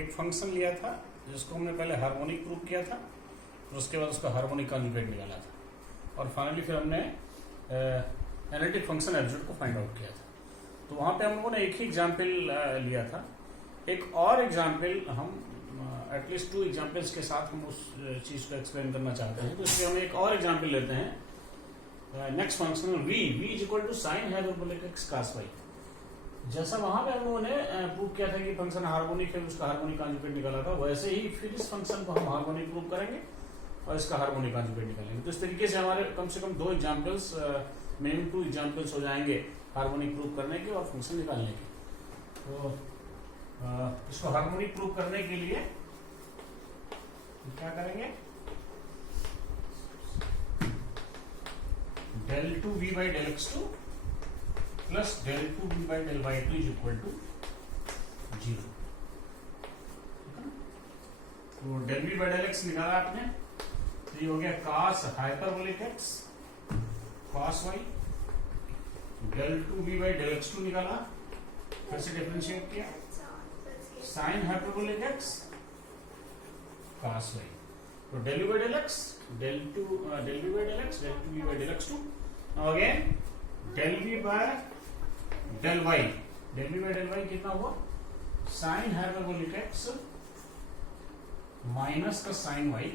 एक फंक्शन लिया था जिसको हमने पहले हार्मोनिक प्रूव किया था, और उसके बाद उसका हार्मोनिक कॉन्जुगेट निकाला था, और फाइनली फिर हमने एनालिटिक फंक्शन एब्सोल्यूट को फाइंड आउट किया था। तो वहाँ पे हम लोगों ने एक ही एग्जाम्पल लिया था। एक और एग्जाम्पल हम एटलीस्ट 2 एग्जाम्पल्स के साथ हम उस चीज़ को एक्सप्लेन करना चाहते हैं, तो इसलिए हम एक और एग्जाम्पल लेते हैं। Next function v is equal to sine hyperbolic x cos y। जैसा वहां पे हम लोगों ने प्रूव किया था कि फंक्शन हार्मोनिक है, उसका हार्मोनिक कॉन्जुगेट निकाला था, वैसे ही फिर इस फंक्शन को हम हार्मोनिक प्रूव करेंगे और इसका हार्मोनिक कॉन्जुगेट निकालेंगे। तो इस तरीके से हमारे कम से कम 2 एग्जाम्पल्स, मिनिमम 2 एग्जाम्पल्स हो जाएंगे हार्मोनिक प्रूव करने के और फंक्शन निकालने के। तो इसको हार्मोनिक प्रूव करने के लिए क्या करेंगे, del 2v by del x2 plus del 2v by del y2 is equal to 0। तो del v by del x निकाला आपने, तो ये हो गया cos hyperbolic x cos y। del 2v by del x2 निकाला, फिर से डिफरेंशिएट किया, sin hyperbolic x cos y। तो del v by del x, del v by del x, del 2v by del x2। Now again del v by del y, del v by del y कितना हुआ, sin hyperbolic x minus का sin y,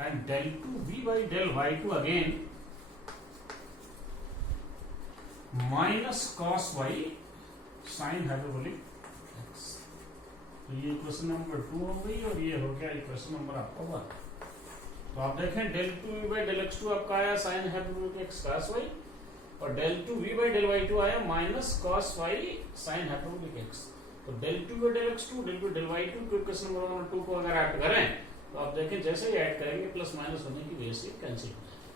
and del 2v by del y2 again minus cos y sin hyperbolic x। तो ये question number 2 हो गई, और ये हो गया क्वेश्चन नंबर आपका 1। तो आप देखें del 2v by del x2 आपका आया sin hyperbolic x cos y, और del 2v by del y2 आया minus cos y sin hyperbolic x। तो del 2v by del x2, del 2 del y2 को क्वेश्चन नंबर 2 को अगर add करें तो आप देखें जैसे ही ऐड करेंगे प्लस माइनस होने की वजह से कैंसिल हो जाएगा।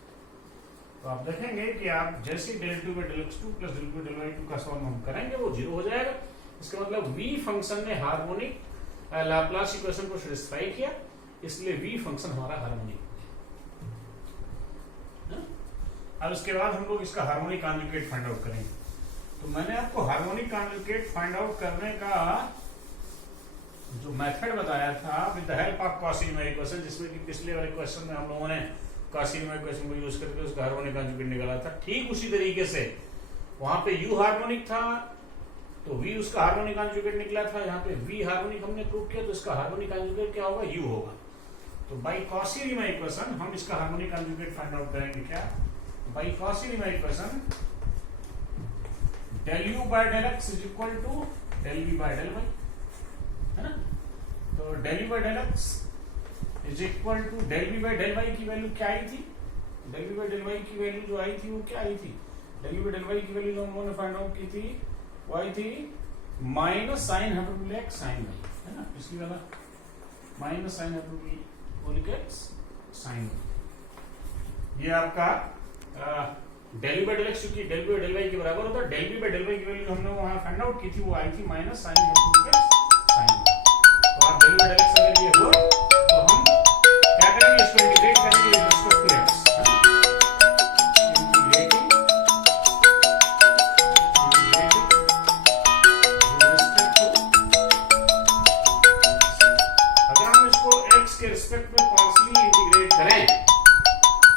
तो आप देखेंगे कि आप जैसे del 2 by del x2 plus del 2 del y2 का सॉल्व हम करेंगे वो 0 हो जाएगा। इसका मतलब v फंक्शन ने हार्मोनिक लाप्लास इक्वेशन को सैटिस्फाई किया, इसलिए v फंक्शन हमारा हार्मोनिक। अब उसके बाद हम लोग इसका हार्मोनिक कॉन्जुगेट फाइंड आउट करेंगे। तो मैंने आपको हार्मोनिक कॉन्जुगेट फाइंड आउट करने का जो मेथड बताया था with the help of quasi-Riemann equation, जिसमें कि पिछले वाले क्वेश्चन में हम लोगों ने कॉसी-रीमान इक्वेशन को यूज करके उसका हार्मोनिक कॉन्जुगेट निकाला था, ठीक उसी तरीके से वहां पे u हार्मोनिक था तो v उसका हार्मोनिक कॉन्जुगेट निकला था, यहाँ पे v हार्मोनिक हमने प्रूव किया तो इसका हार्मोनिक कॉन्जुगेट क्या होगा, u होगा। तो बाय कॉसी-रीमान इक्वेशन हम इसका हार्मोनिक कॉन्जुगेट फाइंड आउट करेंगे। क्या, by Cauchy-Riemann equation del u by del x is equal to del v by del y, है ना। तो del u by del x is equal to del v by del y की value क्या आई थी, del v by del y की value जो आई थी वो क्या आई थी, del v by del y की वैल्यू जो हम लोगों ने फाइंड आउट की थी वो आई थी minus sign hyperbolic x sin y, है ना। पिछली वाला minus sign hyperbolic x sin y। ये आपका del v by del x क्योंकि del v by del y के बराबर होता है, del v by del y की वैल्यू हमने वहां फाइंड आउट की थी वो आई थी minus sign hyperbolic x sin y। तो आप del v by del x अगर ये हो तो हम क्या करेंगे, इसको इंटीग्रेट करेंगे with respect to x, integrating with respect to. अगर हम इसको x के रिस्पेक्ट में पार्शियली इंटीग्रेट करें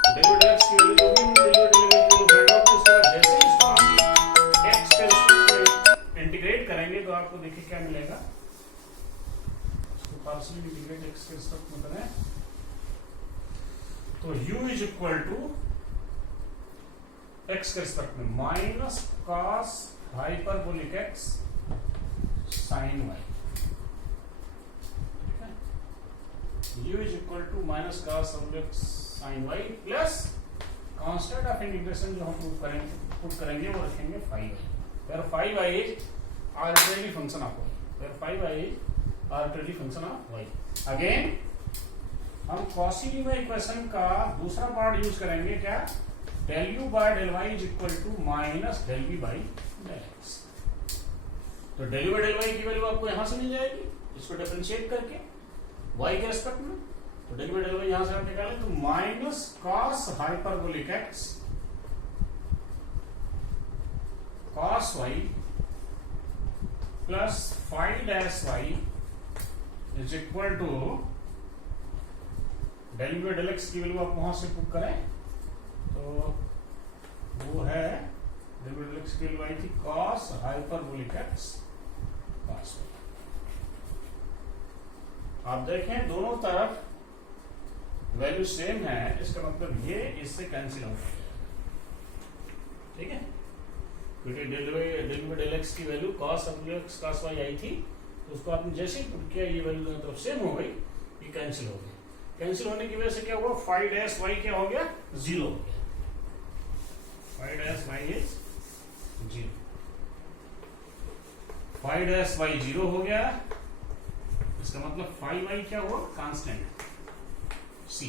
तो del v del x की वैल्यू जो भी तो आपको देखिए क्या मिलेगा, इसको पार्शियली इंटीग्रेट x के रिस्पेक्ट में करें तो u is equal to x के रिस्पेक्ट में minus cos hyperbolic x sin y, ठीक है। u is equal to minus cos hyperbolic sin y plus constant of integration जो हम पुट करेंगे वो रखेंगे 5y, where 5y इज arbitrary function of y, where 5y is arbitrary function of y। Again हम Cauchy-Riemann equation का दूसरा part use करेंगे, क्या, del u by del y is equal to minus del v by del x। तो del u by del y की value आपको यहां से मिल जाएगी, इसको डिफरेंशिएट करके y के रेस्पेक्ट में। तो del u by del y यहां से आप निकालें तो minus cos hyperbolic x cos y plus five dash Y is equal to del U del x की वैल्यू आप वहां से पुट करें तो वो है डेल यू डेल एक्स की वैल्यू आई थी cos hyperbolic x cos Y. आप देखें दोनों तरफ वैल्यू सेम है, इसका मतलब ये इससे कैंसिल आउट हो जाएगा। ठीक है, क्योंकि डेल एक्स की value cos x cos y i थी, तो उसको आपने जैसे ही पुट किया ये वैल्यू दोनों तरफ सेम हो गई, ये कैंसिल हो गई। कैंसिल होने की वजह से क्या हुआ, फाइव डैश वाई क्या हो गया, जीरो हो गया। Five dash Y is zero, five dash Y zero हो गया। इसका मतलब फाइव वाई क्या हुआ, कांस्टेंट सी।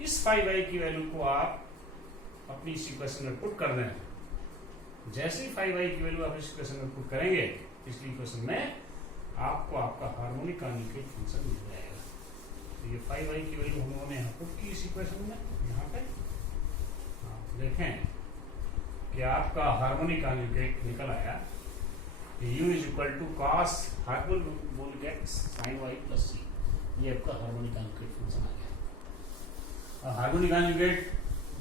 इस फाइव वाई की वैल्यू को आप अपनी इस इक्वेशन में पुट कर दें। जैसे ही फाइव वाई की वैल्यू आप इस इक्वेशन में पुट करेंगे, इस इक्वेशन में आपको आपका हार्मोनिक कॉन्जुगेट फंक्शन मिल जाएगा। तो ये फाइव वाई की वैल्यू हम लोगों ने यहाँ पुट की इस इक्वेशन में, यहाँ पे आप देखें कि आपका हार्मोनिक कॉन्जुगेट निकल आया u is equal to cos hyperbolic x sine y plus c. ये आपका हार्मोनिक कॉन्जुगेट फंक्शन आ गया। हार्मोनिक कॉन्जुगेट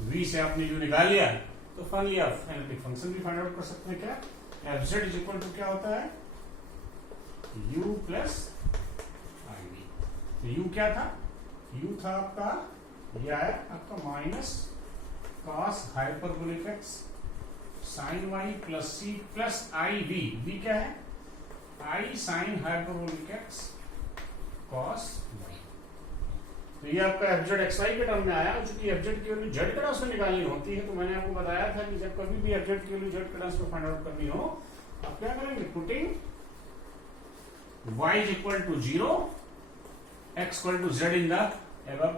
v से आपने u निकाल लिया, तो फाइनली आप एनालिटिक फंक्शन भी फाइंड आउट कर सकते हैं। क्या F Z is equal to क्या होता है, u प्लस आई वी। तो u क्या था, u था आपका, ये आया आपका minus cos hyperbolic x sine y plus c plus आई वी। वी क्या है, i sine hyperbolic x cos y. तो ये आपका एफ जेड एक्स वाई के टर्म में आया। चूंकि एफ जेड की वैल्यू जेड के टर्म्स में निकालनी होती है, तो मैंने आपको बताया था कि जब कभी भी एफ जेड की वैल्यू जेड के टर्म्स में फाइंड आउट करनी हो, आप क्या करेंगे, putting y is equal to zero, x equal to z in the above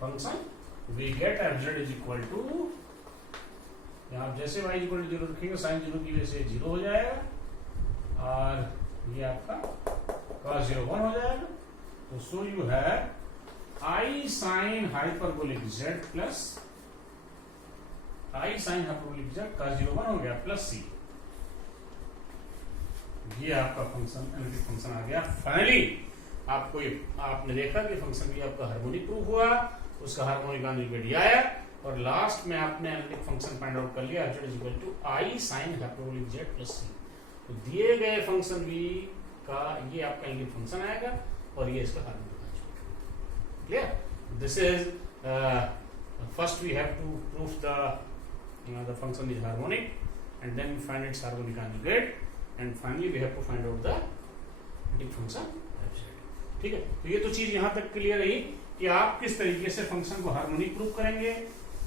function, we get F Z is equal to, आप जैसे y इक्वल टू जीरो रखेंगे साइन जीरो की वजह से जीरो हो जाएगा, और ये आपका cos जीरो वन हो जाएगा। तो so you have I sine hyperbolic z plus I sine hyperbolic z cos zero one हो गया प्लस सी। ये आपका फंक्शन एनालिटिक फंक्शन आ गया। फाइनली आपको ये आपने देखा कि फंक्शन भी आपका हार्मोनिक प्रूफ हुआ, उसका हार्मोनिक कॉन्जुगेट ये आया, और लास्ट में आपने एनालिटिक फंक्शन फाइंड आउट कर लिया, z is equal to i sine hyperbolic z plus c. तो दिए गए फंक्शन v का ये आपका एनालिटिक फंक्शन आएगा, और ये इसका harmonic conjugate. Clear, this is first we have to proof the function is harmonic, and then find its harmonic conjugate, and finally we have to find out the analytic function f z। ठीक है, तो ये तो चीज यहां तक clear रही कि आप किस तरीके से फंक्शन को हार्मोनिक प्रूव करेंगे,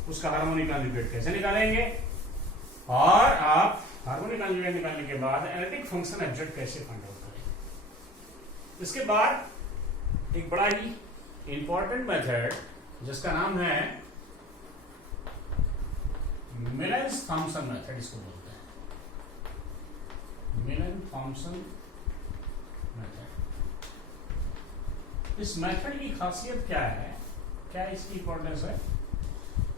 उसका हार्मोनिक कॉन्जुगेट कैसे निकालेंगे, और आप हार्मोनिक कॉन्जुगेट निकालने के बाद एनालिटिक फंक्शन एफ जेड कैसे फाइंड आउट करेंगे। इसके बाद एक बड़ा ही इंपॉर्टेंट मेथड जिसका नाम है मिलेन-थॉम्पसन मेथड, इसको बोलते हैं मिलेन-थॉम्पसन मेथड। इस मेथड की खासियत क्या है, क्या इसकी इंपॉर्टेंस है,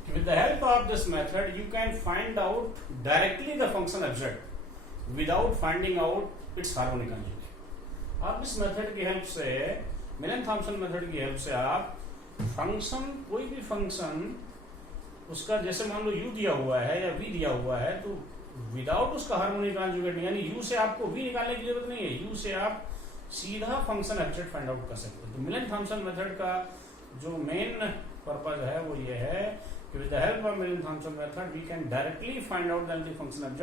कि with the help of this method you can find out directly the function f z without finding out its harmonic conjugate। आप इस मेथड की हेल्प से, मिलेन-थॉम्पसन मेथड की हेल्प से आप फंक्शन, कोई भी फंक्शन उसका जैसे मान लो u दिया हुआ है या v दिया हुआ है, तो विदाउट उसका हार्मोनिक कॉन्जुगेट, यानी u से आपको v निकालने की जरूरत नहीं है, u से आप सीधा function F Z find out कर सकते हैं। तो मिलेन-थॉम्पसन मेथड का जो मेन पर्पज है वो ये है कि with the help of Millen-Thomson method we can directly find out the analytic function of z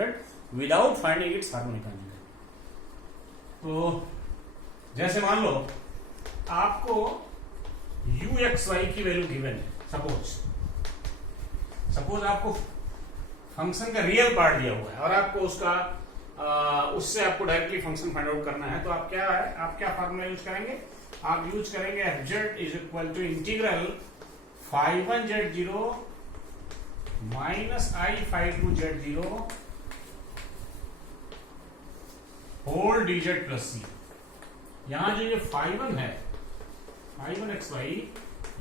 without finding its harmonic conjugate। तो जैसे मान लो आपको u x y की वैल्यू गिवन है, सपोज आपको फंक्शन का रियल पार्ट दिया हुआ है और आपको उसका उससे आपको डायरेक्टली फंक्शन फाइंड आउट करना है, तो आप क्या फार्मूला यूज करेंगे, आप यूज करेंगे f Z is equal to integral five one z zero minus i five two z zero whole d z plus c. यहां जो ये फाइव वन है, फाइव वन एक्स वाई,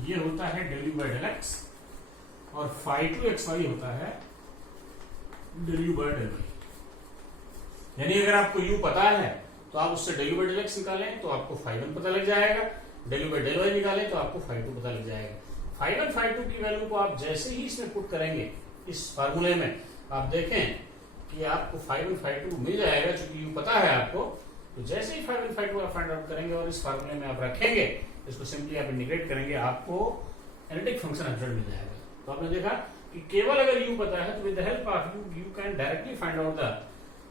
ये होता है del u by del x, और five two x y होता है del u by del y. यानी अगर आपको u पता है तो आप उससे डेल्यू बाई डेल एक्स निकालें तो आपको φ1 पता लग जाएगा, डेल्यू बाई डेल वाई निकालें तो आपको φ2 पता लग जाएगा। φ1 φ2 की वैल्यू को आप जैसे ही इसमें पुट करेंगे इस फार्मूले में, आप देखें कि आपको φ1 φ2 मिल जाएगा, चूंकि यू पता है आपको। तो जैसे ही φ1 φ2 आप फाइंड आउट करेंगे और इस फार्मूले में आप रखेंगे, इसको सिंपली आप इंटीग्रेट करेंगे, आपको एनालिटिक फंक्शन एब्सॉर्ब मिल जाएगा। तो आपने देखा कि केवल अगर यू पता है तो with the help of you can directly find out the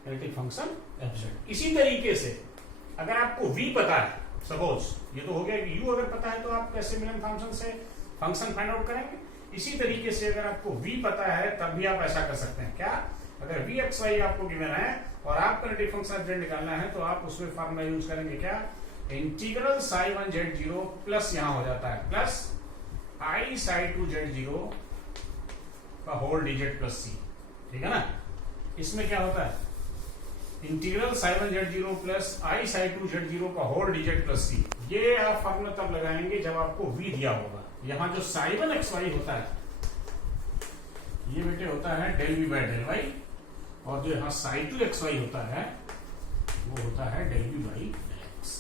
analytic function absorb. इसी तरीके से अगर आपको v पता है, सपोज ये तो हो गया कि u अगर पता है तो आप कैसे मिलन थॉम्सन से फंक्शन फाइंड आउट करेंगे। इसी तरीके से अगर आपको v पता है तब भी आप ऐसा कर सकते हैं। क्या? अगर v x y आपको गिवन है और आपको एनालिटिक फंक्शन एब्सॉर्ब निकालना है तो आप उसमें फॉर्मूला यूज करेंगे। क्या? इंटीग्रल साई 1 z0 प्लस यहां हो जाता है प्लस i साई 2 z0 का होल डिजिट प्लस c। ठीक है ना? इसमें क्या होता है? Integral Sai 1 z0 plus i Sai 2 z0 का होल डिजिट प्लस c। ये आप फॉर्मूला तब लगाएंगे जब आपको v दिया होगा। यहां जो साई 1 xy होता है ये बेटे होता है del v by del Y, और जो यहाँ साई 2 xy होता है वो होता है del v by del X.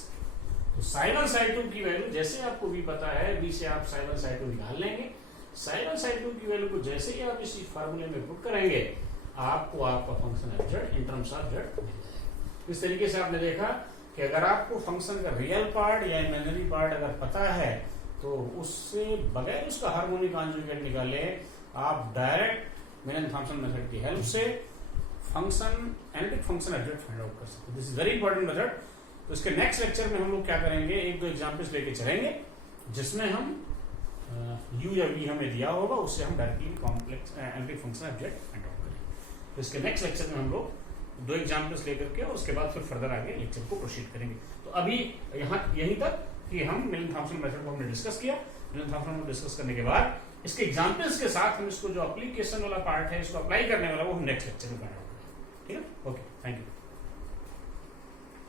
तो साई 1 साई 2 की वैल्यू जैसे आपको v पता है, v से आप साई 1 साई 2 निकाल लेंगे। साई 1 साई 2 की वैल्यू को जैसे ही आप इसी फार्मूले में पुट करेंगे, आपको आपका function absorb in terms of z मिल जाएगा। इस तरीके से आपने देखा कि अगर आपको फंक्शन का रियल पार्ट या इमेजिनरी पार्ट अगर पता है तो उससे बगैर उसका हार्मोनिक कॉन्जुगेट निकाले आप डायरेक्ट मिलन थॉम्सन मेथड की हेल्प से function analytic function absorb find out कर सकते हैं। This is very important method. तो इसके नेक्स्ट लेक्चर में हम लोग क्या करेंगे, एक दो एग्जांपल्स लेके चलेंगे जिसमें हम u या v हमें दिया होगा उससे हम directly complex analytic function absorb find out करेंगे। तो इसके नेक्स्ट लेक्चर में हम लोग दो एग्जांपल्स लेकर के और उसके बाद फिर फर्दर आगे लेक्चर को प्रोसीड करेंगे। तो अभी यहाँ यहीं तक कि हम मिलन थॉम्सन मेथड को हमने डिस्कस किया। मिलन थॉम्सन को डिस्कस करने के बाद इसके एग्जांपल्स के साथ हम इसको जो एप्लीकेशन वाला पार्ट है, इसको अप्लाई करने वाला, वो हम नेक्स्ट लेक्चर में फाइंड आउट करेंगे। ठीक है? Okay, thank you.